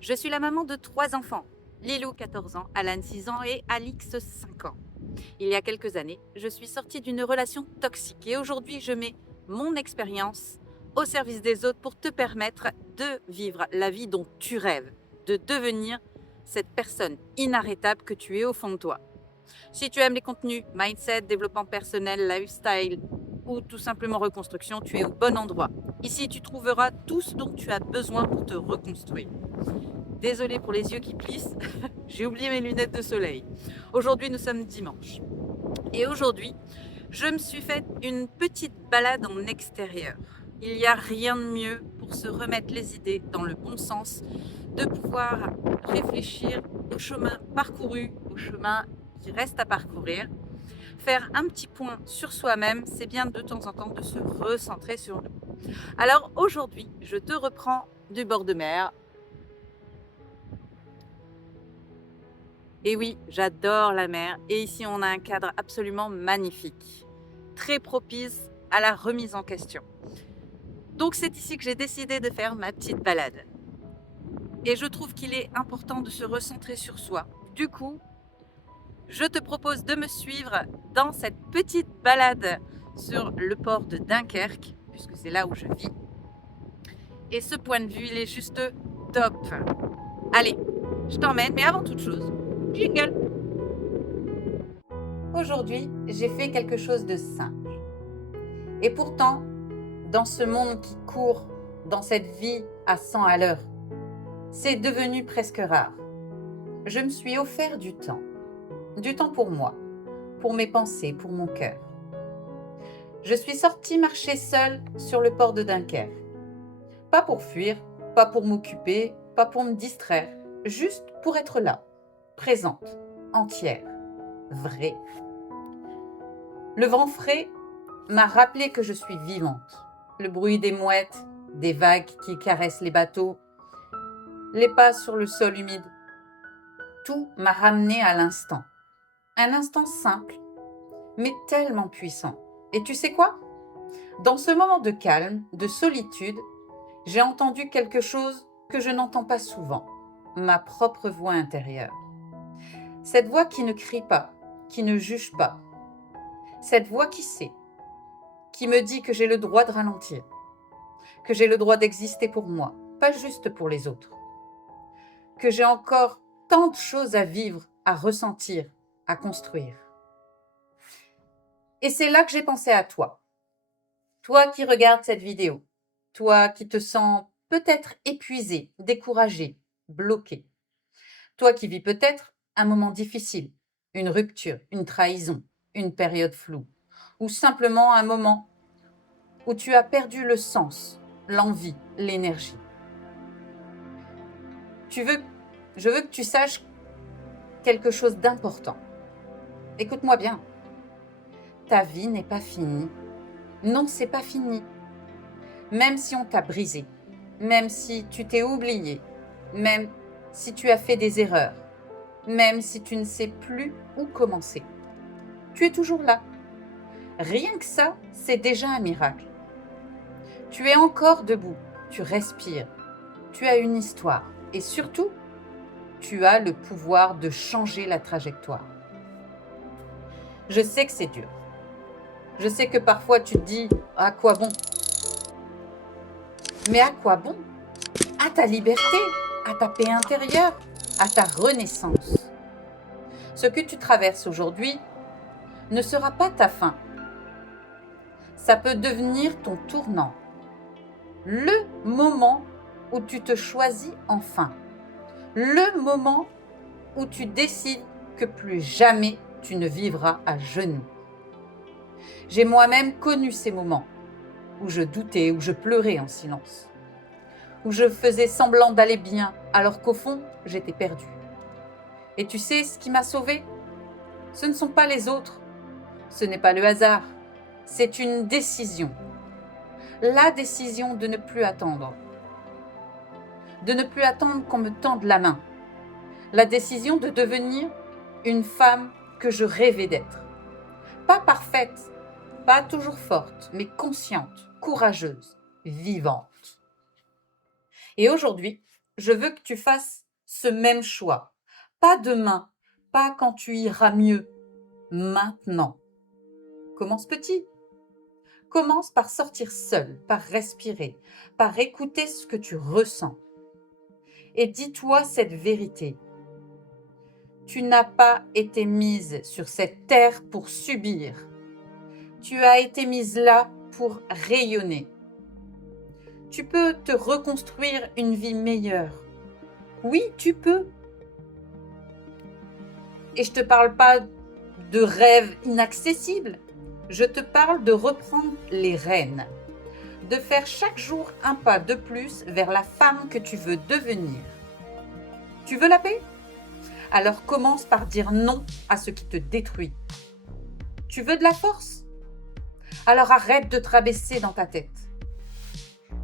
Je suis la maman de 3 enfants. Lilou, 14 ans, Alan, 6 ans et Alix, 5 ans. Il y a quelques années, je suis sortie d'une relation toxique et aujourd'hui, je mets mon expérience au service des autres pour te permettre de vivre la vie dont tu rêves, de devenir cette personne inarrêtable que tu es au fond de toi. Si tu aimes les contenus mindset, développement personnel, lifestyle ou tout simplement reconstruction, tu es au bon endroit. Ici, tu trouveras tout ce dont tu as besoin pour te reconstruire. Désolée pour les yeux qui plissent, j'ai oublié mes lunettes de soleil. Aujourd'hui, nous sommes dimanche. Et aujourd'hui, je me suis fait une petite balade en extérieur. Il n'y a rien de mieux pour se remettre les idées dans le bon sens, de pouvoir réfléchir au chemin parcouru, au chemin qui reste à parcourir. Faire un petit point sur soi-même, c'est bien de temps en temps de se recentrer sur nous. Alors aujourd'hui, je te reprends du bord de mer. Et oui, j'adore la mer et ici on a un cadre absolument magnifique, très propice à la remise en question. Donc c'est ici que j'ai décidé de faire ma petite balade. Et je trouve qu'il est important de se recentrer sur soi. Du coup, je te propose de me suivre dans cette petite balade sur le port de Dunkerque, puisque c'est là où je vis. Et ce point de vue, il est juste top. Allez, je t'emmène, mais avant toute chose, jingle. Aujourd'hui, j'ai fait quelque chose de simple. Et pourtant, dans ce monde qui court, dans cette vie à 100 à l'heure, c'est devenu presque rare. Je me suis offert du temps pour moi, pour mes pensées, pour mon cœur. Je suis sortie marcher seule sur le port de Dunkerque. Pas pour fuir, pas pour m'occuper, pas pour me distraire, juste pour être là, présente, entière, vraie. Le vent frais m'a rappelé que je suis vivante. Le bruit des mouettes, des vagues qui caressent les bateaux, les pas sur le sol humide, tout m'a ramené à l'instant. Un instant simple, mais tellement puissant. Et tu sais quoi? Dans ce moment de calme, de solitude, j'ai entendu quelque chose que je n'entends pas souvent, ma propre voix intérieure. Cette voix qui ne crie pas, qui ne juge pas. Cette voix qui sait, qui me dit que j'ai le droit de ralentir, que j'ai le droit d'exister pour moi, pas juste pour les autres. Que j'ai encore tant de choses à vivre, à ressentir, à construire. Et c'est là que j'ai pensé à toi. Toi qui regardes cette vidéo, toi qui te sens peut-être épuisé, découragé, bloqué. Toi qui vis peut-être un moment difficile, une rupture, une trahison, une période floue, ou simplement un moment où tu as perdu le sens, l'envie, l'énergie. Je veux que tu saches quelque chose d'important. Écoute-moi bien. Ta vie n'est pas finie. Non, c'est pas fini. Même si on t'a brisé, même si tu t'es oublié, même si tu as fait des erreurs, même si tu ne sais plus où commencer. Tu es toujours là. Rien que ça, c'est déjà un miracle. Tu es encore debout, tu respires, tu as une histoire et surtout, tu as le pouvoir de changer la trajectoire. Je sais que c'est dur. Je sais que parfois tu te dis « à quoi bon ?» Mais à quoi bon? À ta liberté, à ta paix intérieure, à ta renaissance. Ce que tu traverses aujourd'hui ne sera pas ta fin. Ça peut devenir ton tournant. Le moment où tu te choisis enfin. Le moment où tu décides que plus jamais tu ne vivras à genoux. J'ai moi-même connu ces moments où je doutais, où je pleurais en silence, où je faisais semblant d'aller bien alors qu'au fond, j'étais perdue. Et tu sais ce qui m'a sauvée? Ce ne sont pas les autres, ce n'est pas le hasard, c'est une décision. La décision de ne plus attendre. De ne plus attendre qu'on me tende la main. La décision de devenir une femme que je rêvais d'être. Pas parfaite, pas toujours forte, mais consciente, courageuse, vivante. Et aujourd'hui, je veux que tu fasses ce même choix. Pas demain, pas quand tu iras mieux. Maintenant. Commence petit. Commence par sortir seul, par respirer, par écouter ce que tu ressens. Et dis-toi cette vérité. Tu n'as pas été mise sur cette terre pour subir. Tu as été mise là pour rayonner. Tu peux te reconstruire une vie meilleure. Oui, tu peux. Et je ne te parle pas de rêves inaccessibles. Je te parle de reprendre les rênes, de faire chaque jour un pas de plus vers la femme que tu veux devenir. Tu veux la paix? Alors commence par dire non à ce qui te détruit. Tu veux de la force? Alors arrête de te rabaisser dans ta tête.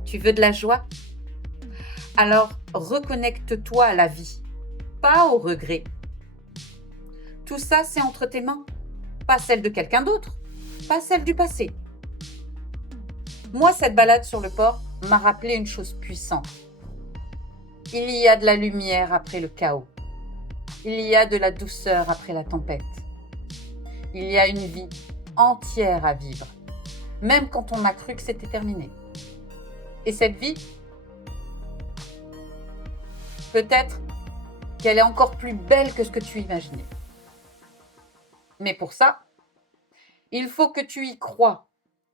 Tu veux de la joie? Alors reconnecte-toi à la vie, pas au regret. Tout ça, c'est entre tes mains, pas celle de quelqu'un d'autre, pas celle du passé. Moi, cette balade sur le port m'a rappelé une chose puissante. Il y a de la lumière après le chaos. Il y a de la douceur après la tempête. Il y a une vie entière à vivre, même quand on a cru que c'était terminé. Et cette vie, peut-être qu'elle est encore plus belle que ce que tu imaginais. Mais pour ça, il faut que tu y crois.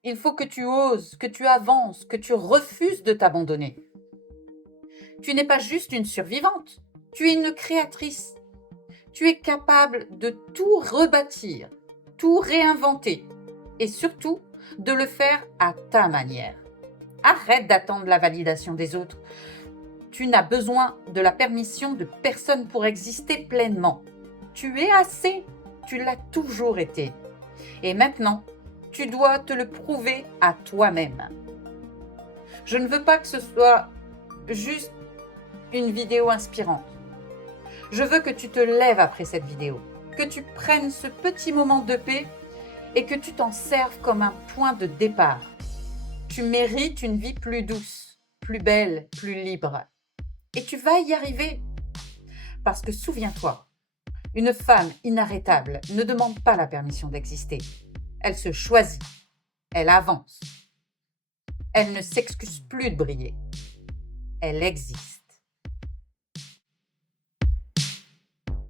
Il faut que tu oses, que tu avances, que tu refuses de t'abandonner. Tu n'es pas juste une survivante, tu es une créatrice. Tu es capable de tout rebâtir, tout réinventer et surtout de le faire à ta manière. Arrête d'attendre la validation des autres. Tu n'as besoin de la permission de personne pour exister pleinement. Tu es assez, tu l'as toujours été. Et maintenant, tu dois te le prouver à toi-même. Je ne veux pas que ce soit juste une vidéo inspirante. Je veux que tu te lèves après cette vidéo, que tu prennes ce petit moment de paix et que tu t'en serves comme un point de départ. Tu mérites une vie plus douce, plus belle, plus libre. Et tu vas y arriver. Parce que souviens-toi, une femme inarrêtable ne demande pas la permission d'exister. Elle se choisit. Elle avance. Elle ne s'excuse plus de briller. Elle existe.